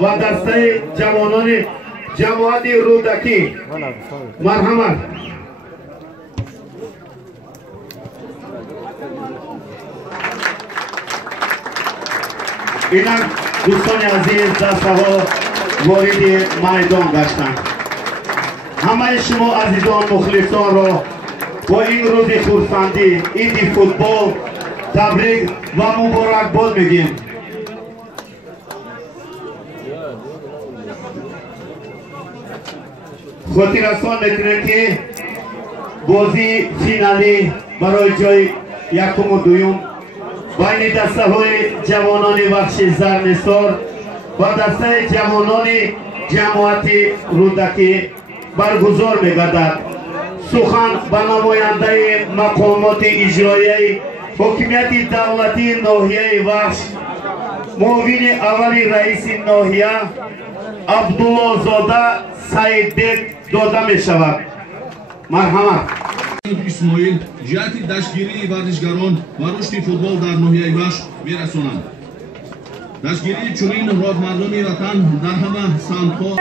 و دسته جوانان جماعت رودکی مرحمت. اینک دوستان عزیز دسته ها وارد میدان گشتند. همه شما عزیزان مخلصان را با این روز خرسندی عید فوتبال تبریک و مبارکباد میگیم. خاطررسان میکنیم که بازی فینالی برای جای یکم و دوم بین دسته های جوانان بخش زرنثار و دسته جوانان جماعت رودکی برگزار میگردد. سخن به نماینده مقامات اجرایی حکومت دولتی ناحیه بخش معاون اول رئیس ناحیه عبدالله زاده سعیدبек داده می شود. مرحمت. اسماعیل جهت دستگیری ورزشگران و رشد فوتبال در ناحیه بخش میرسانند. دستگیری چنین راهمردان وطن در همه سمت‌ها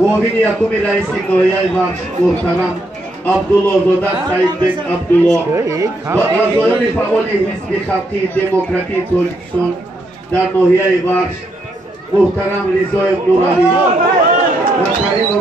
معاون یکم رئیس ناحیه بخش محترم عبدالله زاده سعیدبek عبدالله و اعضایان فعال حزب خلقی دموکراتیک تاجیکستان در ناحیه بخش محترم رضا نورعلی و کریم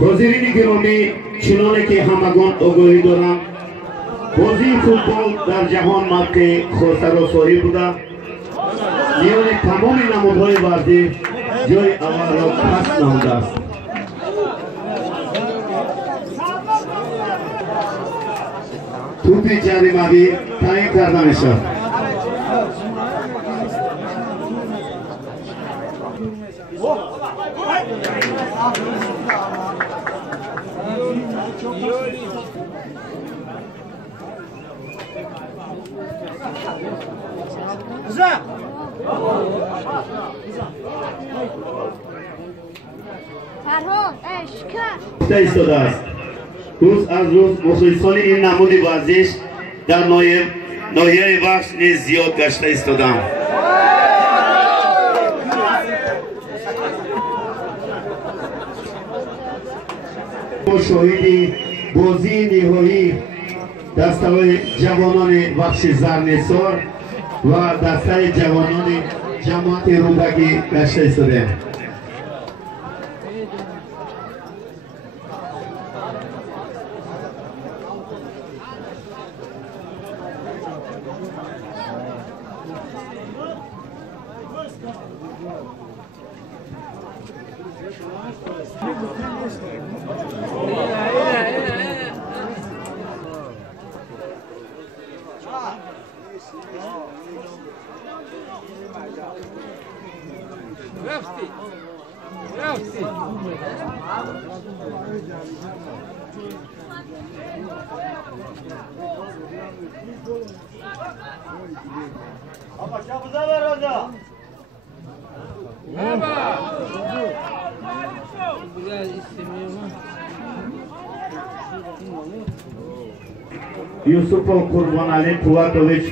حاضرین گرامی، چنانه که همگان آگاهی دارند بازی فوتبال در جهان موقع خاص‌رسانی بوده. میان تمام نمادهای ورزش جای اول را پس نموده است. توپ جریمه‌ای تعیین کرده می‌شود. ایستاده است. روز از روز مخلصان این نمود ورزش در ناحیه بخش نیز زیاد گشته ایستادند. ما شاهد بازی نهایی دسته جوانان بخش زرنثار و دسته جوانان جماعت رودکی گشته ایستادیم. Yusuf Kurbanali Quvvatovic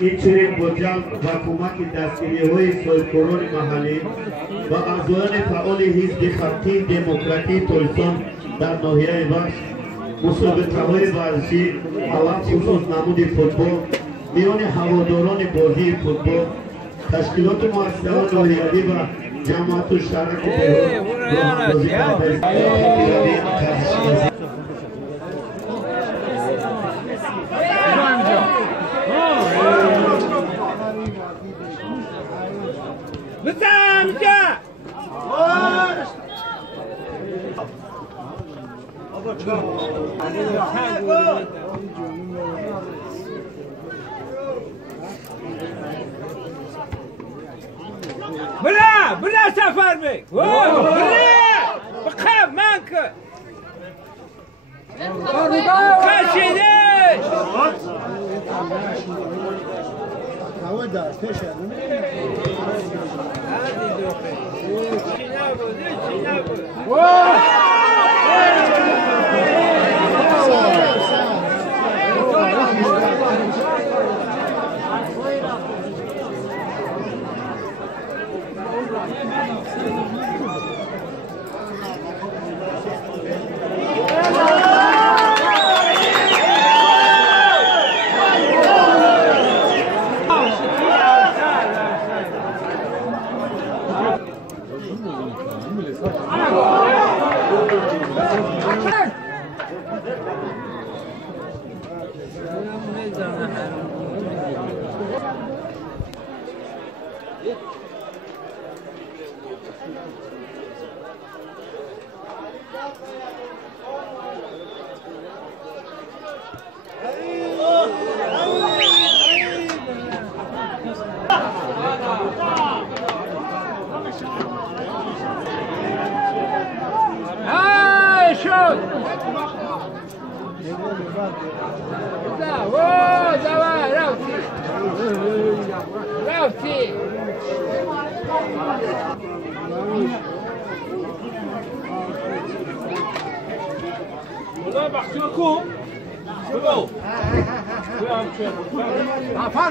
اینچنین با جمع و کمک دستگیری‌های صلح‌کاران محلی و اعضایان فعال حزب خلقی دموکراتی ترکستان در ناحیه بخش مسابقه‌های ورزشی علل خصوص نمود فوتبال میان هواداران بازی فوتبال تشکیلات مؤسسات ناحیه‌ای و جماعت و شرکت راه‌اندازی بلا سفر بي بلا بخاف مانك كاشينيش تعود تشعر هذه دوخي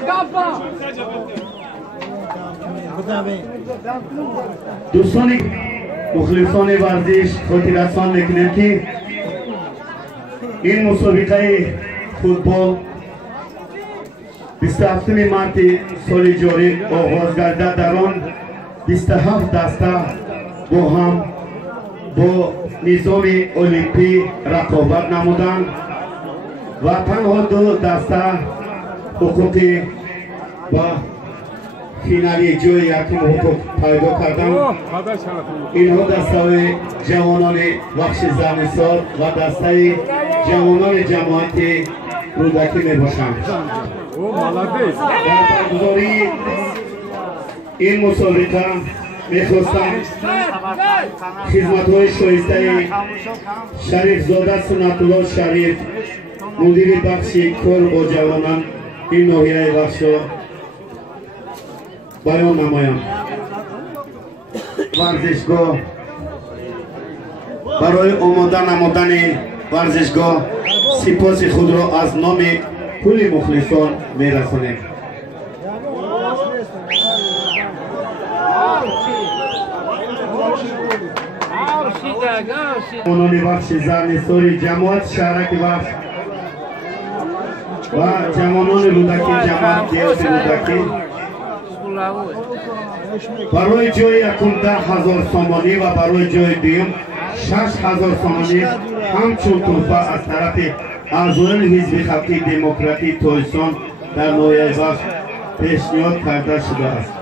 شنابو شنابو دوستان مخلصان ورزش خاطررسان میکنیم که این مسابقه فوتبال 27 مارس سال جاری آغاز گردد. در آن 27 دسته با هم با نظام المپی رقابت نمودند و تنها دو دسته حقوقی و فینالی جای یکم حقوق پیدا کردند. اینها دسته جوانان بخش زمینساز و دسته جوانان جماعت رودکی می باشند. در برگزاری این مسابقه میخواستم خدمت‌های شایسته شریف زاده سنت الله شریف مدیر بخش کار با جوانان این ناحیه بخش بیان نمایم. ورزشگاه برای آماده نمودن ورزشگاه سپاس خود را از نام کل مخلصان میرسانیم. قانون بخش زرنساری جماعت شهرک بخش و جوانان رودکی جماعت دیات رودکی برای جای یکم 10,000 سامانی و برای جای دوم 6,000 سامانی همچون تحفه از طرف اعضایان حزب خلقی دموکراتی ترکستان در ناحیه بخش پیشنهاد کرده شده است.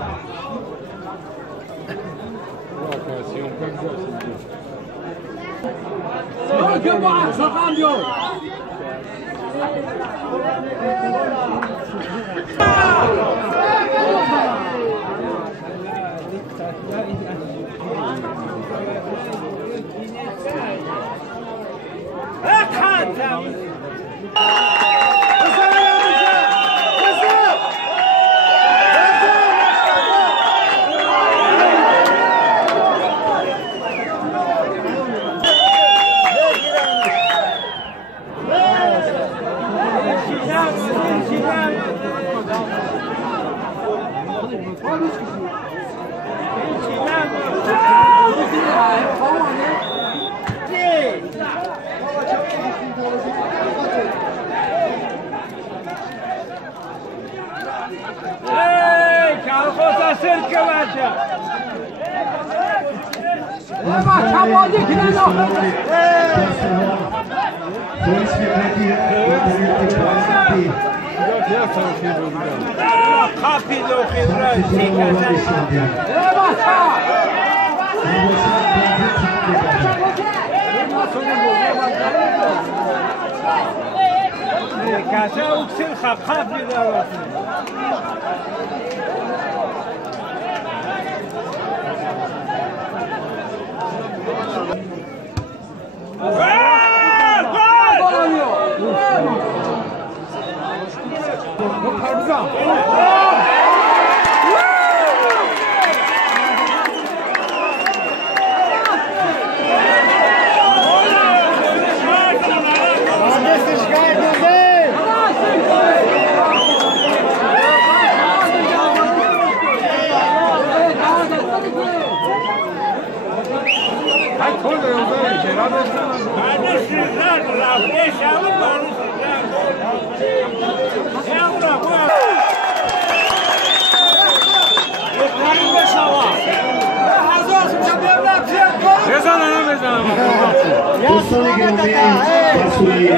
دوستان گرامی مسئول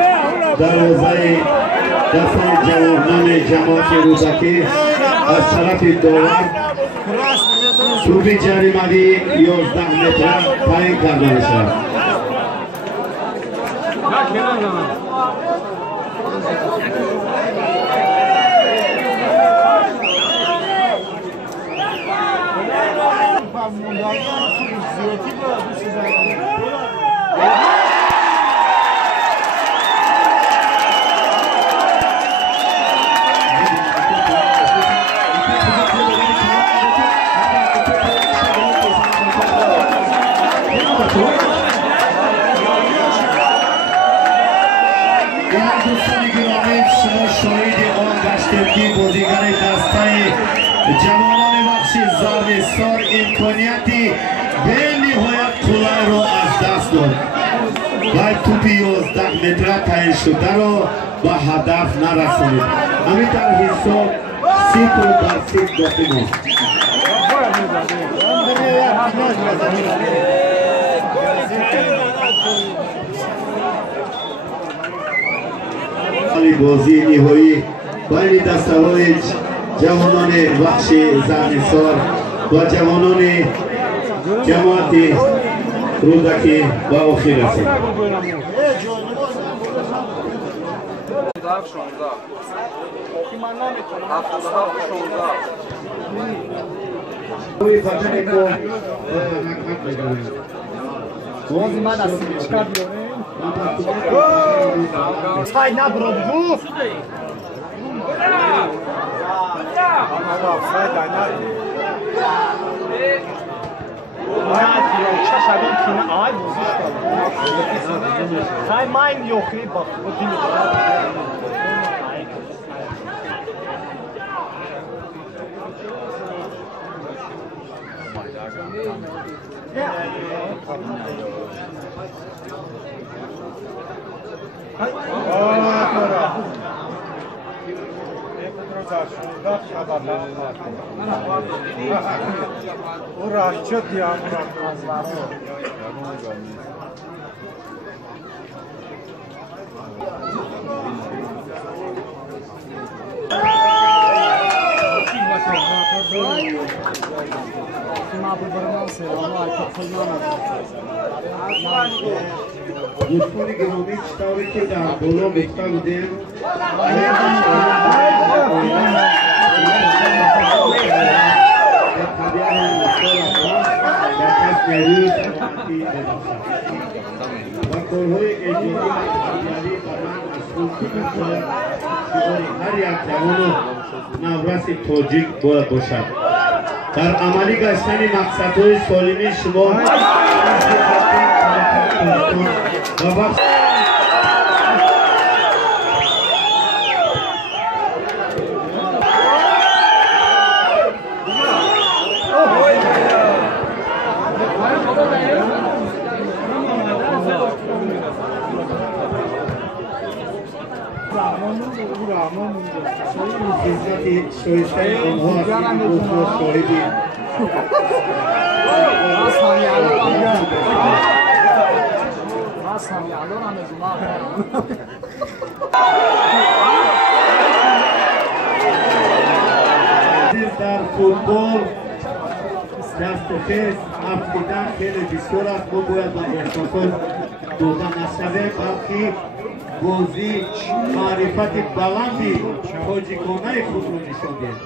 دروازه دفتر جوانان جماعت رودکی از طرف دولت توپ جریمه‌ای 11 متر پایین کرده می‌شود. دوستان گرامی شما شاهد آن گشتید که بازیگر دسته جوانان بخش زمستان امکانیتی به نهایت قلای را از دست داد و توپ 11 متر تعیین شده را به هدف نرسانید. همین در حساب 0-0 باقی ماند. بازی نهایی بین دسته‌های جوانان بخش زمستان و جوانان جماعت رودکی به آخر رسید. بازی من از چیکار بیاریم؟ سای نبرو بگو سای ماین یوخی بخ دوستان گرامی چطوری که در بالا بیشتر بودیم و کارهای اجرایی هر یک جوان نورس تاجیک باید باشد. در عملی گشتن مقصدهای سالمی شما شایسته آنها هستیم و ما شاهدیم. در فوتبال دست و خیز افریدن خیلی بسیار است. ما باید با احساسات دوزن نشویم بلکه بازی معرفت بلندی تاجیکانه خود رو نشان دهیم.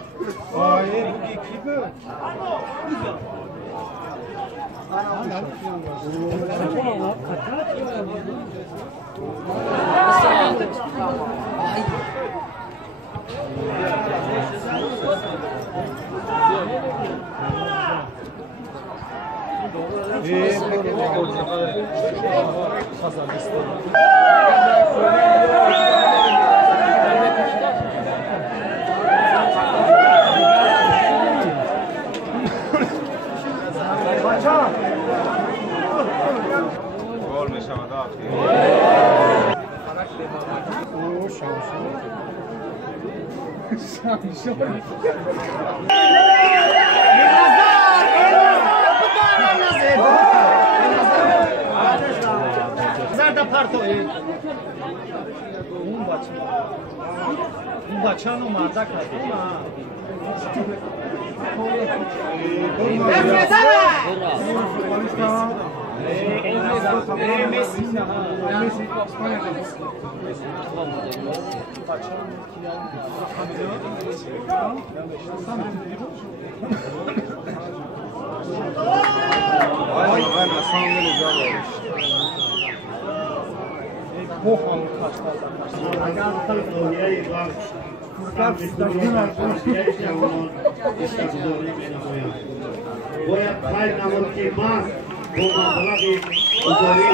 اون بچه رو مردک باید خیلی نمود که من با مبلغ گذاری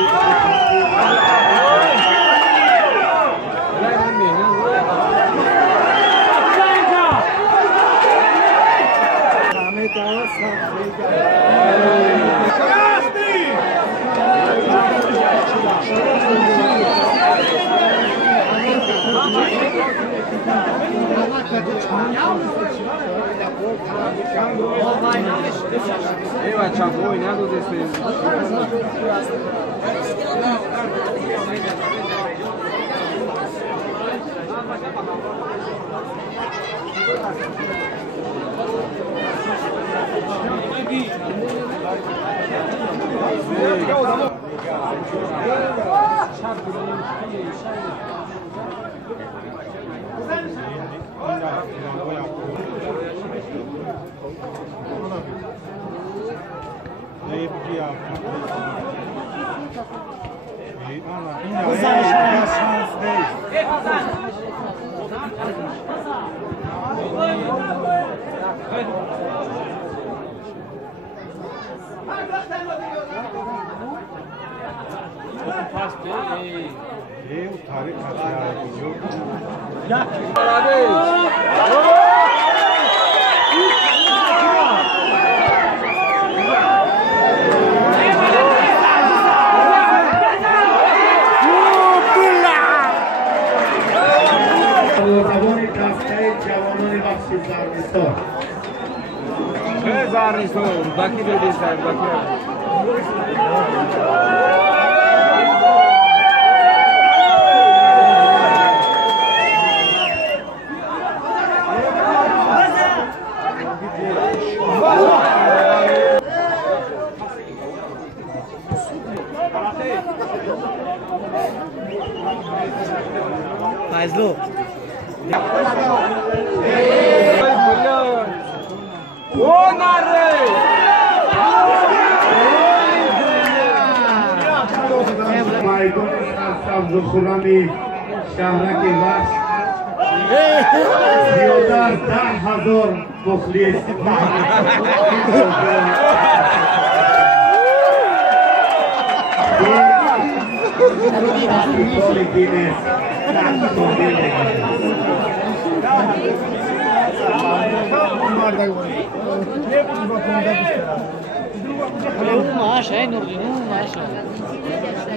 Baki dedi sen, baki. Fazlo. مایدان سبز خرمی شهرک وحش زیادر 10,000 مخلص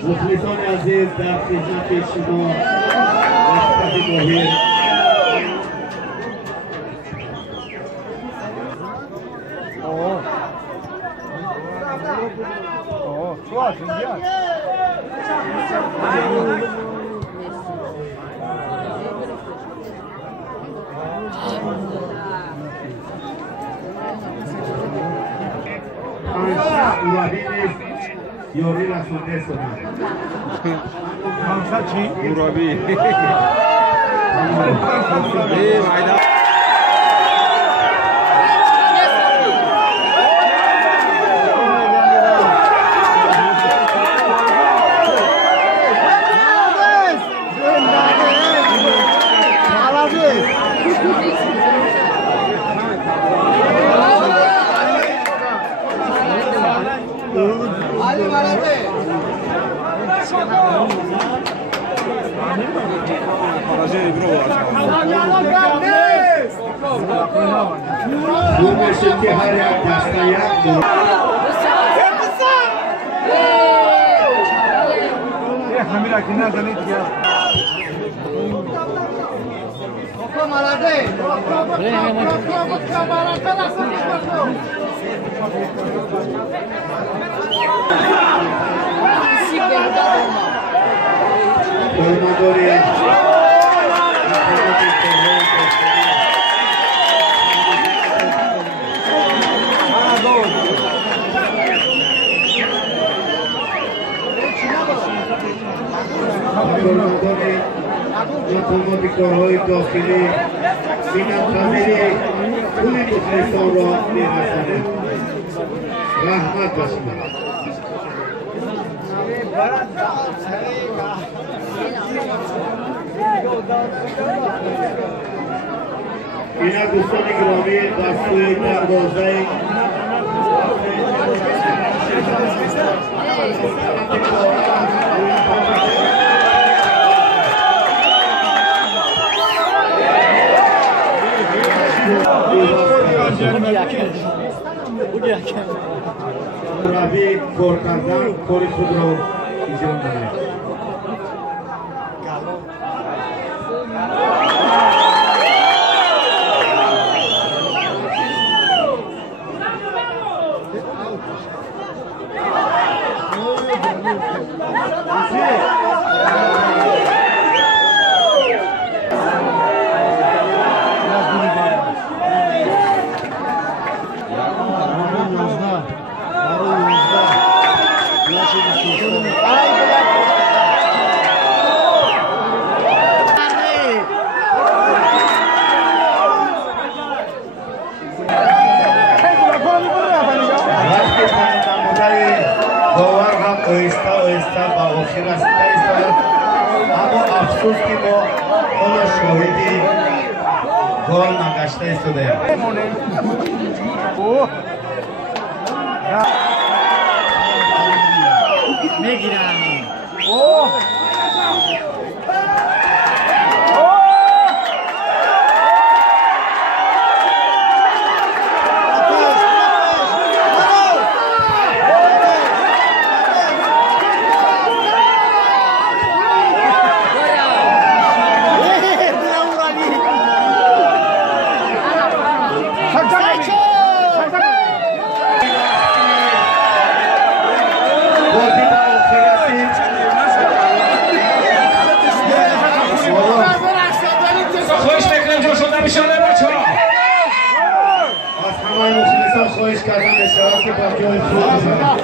مخلصان عزیز در خدمت شما رفقت مهر یوری را سوده سوده همسا چی؟ مرابی مایدان Думаю, که هر یک دسته یک همین که نزنید که کارهای داخلی سینم خمیری پول مخلصان را میرسانه رحمت باشید اینا دوستان گرامی دستوی دروازه روی کار کردن کاری خود را ایجاد کنید. اما افسوس که ما اون شاهدی گل نگشته ایستاده میگیرم خواهش کردم بشارت که با جای خود بزنم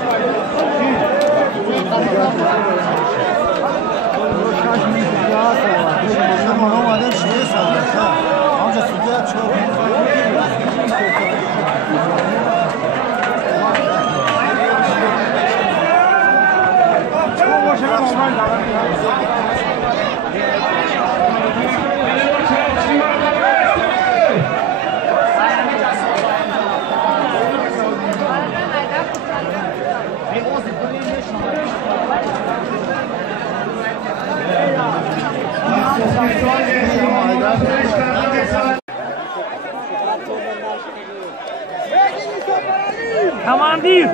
Командир!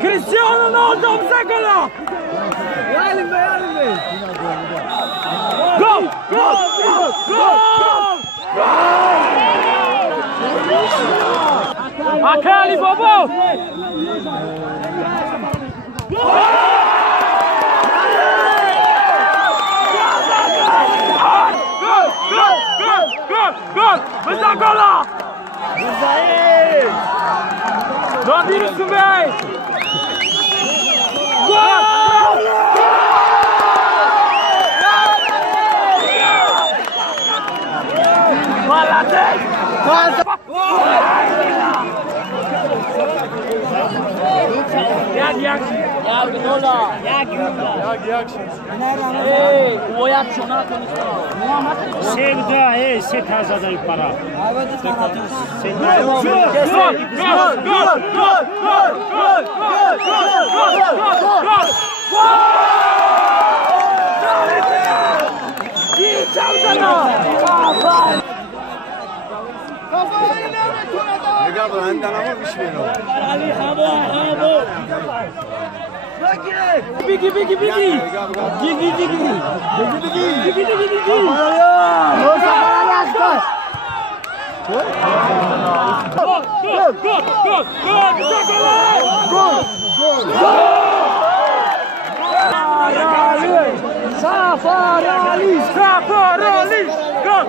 Cristiano Akali Bobo! Gol! Bıza gola! Não vira isso bem! Gol! Bola dentro! Jak gola! Jak Ey, o jak şuna konuşma. Sevda, set hazırlayıp para. Bigi. Safarali. Gol.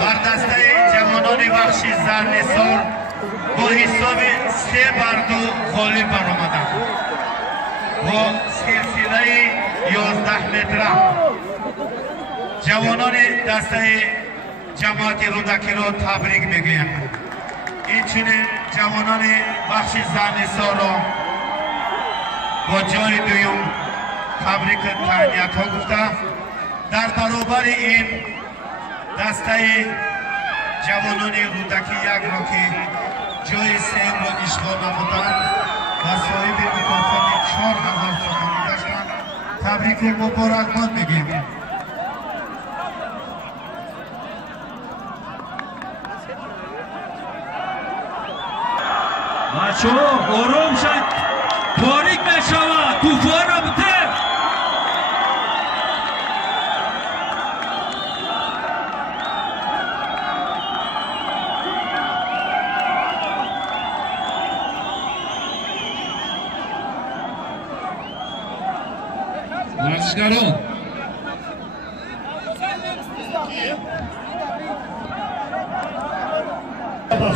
بردسته جوانان بخش زرنسار با حساب 3 بر 2 غالب برآمدند. با سلسله 11 متره جوانان دسته جماعت رودکی را تبریک میگویم. اینچنین جوانان بخش زرنسار را با جای دوم تبریک تهنیت ها گفته در برابر این دسته جوانان رودکی یک را که جای سیم را اشغال نمودند و صاحب مکافات 4000 تومان گشتند تبریک و مبارکباد میگیم. بچه‌ها آرام شد، تاریک نشود، طوفان نبوده. ورزشکاران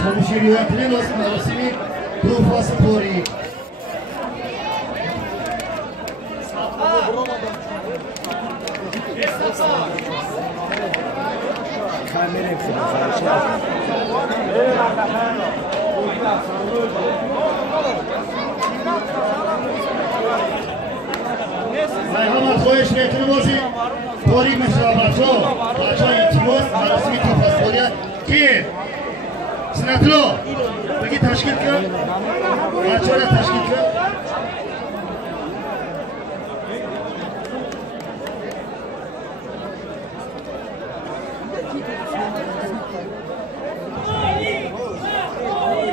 خاموشی روایت نمی‌دونست مراسمی توفا سپاری همه خواهش میکنم بازی پاری میشه بچه ها التماس مراسمی توفا سپاری که سنتلو بگی تشکیل کن بچه ها را تشکیل کن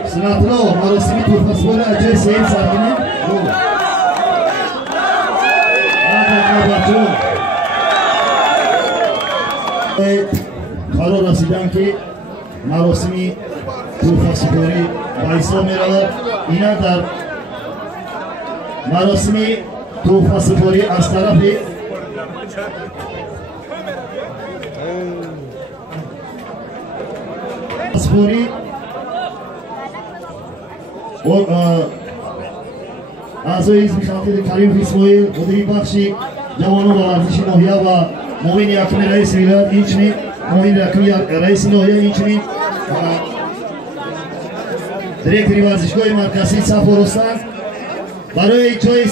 سنتلو مراسمی توفا سپاری اجای سهیم سرگینه قرار رسیدن که مراسمی توفا سپاری بایسا می رود. اینا در مراسمی توفا سپاری از طرف سپاری اعضای حزب خلقی کریم اسماعیل، مدیر بخش جوانان و ورزش ناحیه و معاون یکم رئیس ولایت اینچنین معاون یکم رئیس ناحیه اینچنین دیرکتور ورزشگاه مرکزی صف و رستم برای جای